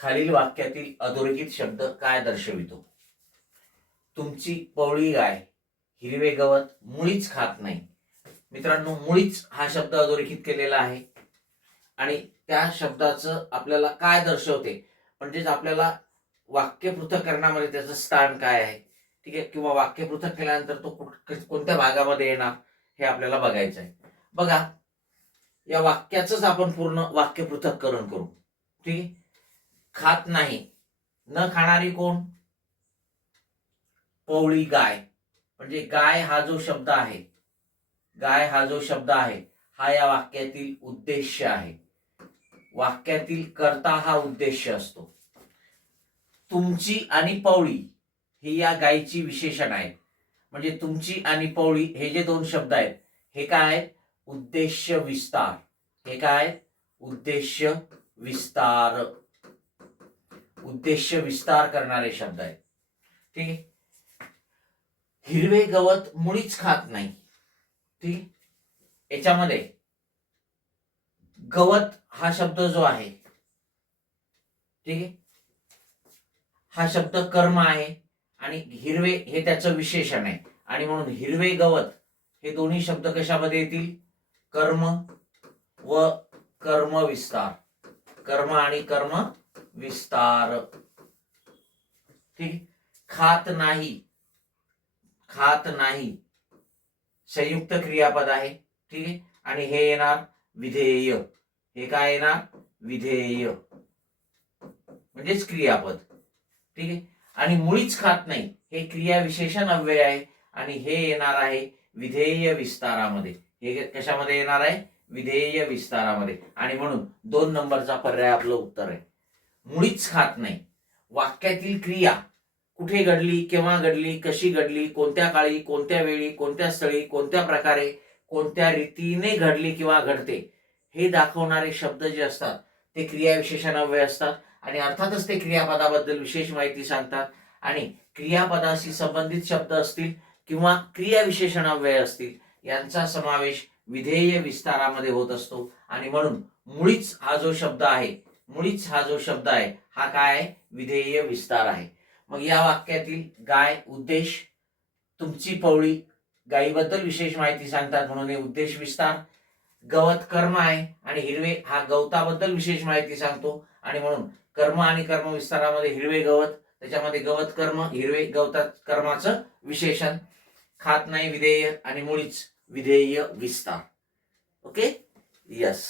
खालील वाक्यातील अधोरेखित शब्द काय दर्शवितो? तुमची पवळी गाय हिरवे गवत मुळीच खात नाही. मित्रांनो, मुळीच हा शब्द अधोरेखित केलेला आहे आणि त्या शब्दाचं आपल्याला काय दर्शवते, म्हणजेच आपल्याला वाक्य पृथक्करणामध्ये त्याचं स्थान काय आहे, ठीक आहे, किंवा वाक्य पृथक केल्यानंतर तो कोणत्या भागामध्ये येणार हे आपल्याला बघायचं आहे. बघा, या वाक्याचंच आपण पूर्ण वाक्य पृथक्करण करू. ठीक आहे. खात नाही, न खाणारी कोण? पवळी गाय. म्हणजे गाय हा जो शब्द आहे, गाय हा जो शब्द आहे हा या वाक्यातील उद्देश आहे. वाक्यातील कर्ता हा उद्देश असतो. तुमची आणि पवळी ही या गायची विशेषण आहे. म्हणजे तुमची आणि पवळी हे जे दोन शब्द आहेत हे काय आहेत? उद्देश्य विस्तार. हे काय? उद्देश्य विस्तार. उद्देश्य विस्तार करणारे शब्द आहेत. ठीक आहे. हिरवे गवत मुळीच खात नाही. ठीक. याच्यामध्ये गवत हा शब्द जो आहे, ठीक आहे, हा शब्द कर्म आहे आणि हिरवे हे त्याचं विशेषण आहे. आणि म्हणून हिरवे गवत हे दोन्ही शब्द कशामध्ये येतील? कर्म व कर्म विस्तार. कर्म आणि कर्म विस्तार. ठीक. खात नाही, खात नाही संयुक्त क्रियापद आहे. ठीक आहे. आणि हे येणार विधेय. हे काय येणार? विधेय म्हणजेच क्रियापद. ठीक आहे. आणि मुळीच खात नाही हे क्रियाविशेषण अव्यय आहे आणि हे येणार आहे विधेय विस्तारामध्ये. हे कशामध्ये येणार आहे? विधेय विस्तारामध्ये. आणि म्हणून 2 नंबरचा पर्याय आपलं उत्तर आहे. मुळीच खात नाही. वाक्यातील क्रिया कुठे घडली, केव्हा घडली, कशी घडली, कोणत्या काळी, कोणत्या वेळी, कोणत्या स्थळी, कोणत्या प्रकारे, कोणत्या रीतीने घडली किंवा घडते हे दाखवणारे शब्द जे असतात ते क्रियाविशेषण अव्यय असतात. आणि अर्थातच ते क्रियापदाबद्दल विशेष माहिती सांगतात. आणि क्रियापदाशी संबंधित शब्द असतील किंवा क्रियाविशेषण अव्यय असतील यांचा समावेश विधेय विस्तारामध्ये होत असतो. आणि म्हणून मुळीच हा जो शब्द आहे, मुळीच हा जो शब्द आहे हा काय आहे? विधेय विस्तार आहे. मग या वाक्यातील गाय उद्देश, तुमची पवळी गायीबद्दल विशेष माहिती सांगतात म्हणून हे उद्देश विस्तार. गवत कर्म आहे आणि हिरवे हा गवताबद्दल विशेष माहिती सांगतो आणि म्हणून कर्म आणि कर्म विस्तारामध्ये हिरवे गवत, त्याच्यामध्ये गवत कर्म, हिरवे गवतात कर्माचं विशेषण. खात नाही विधेय आणि मुळीच विधेय विस्तार. Okay, yes.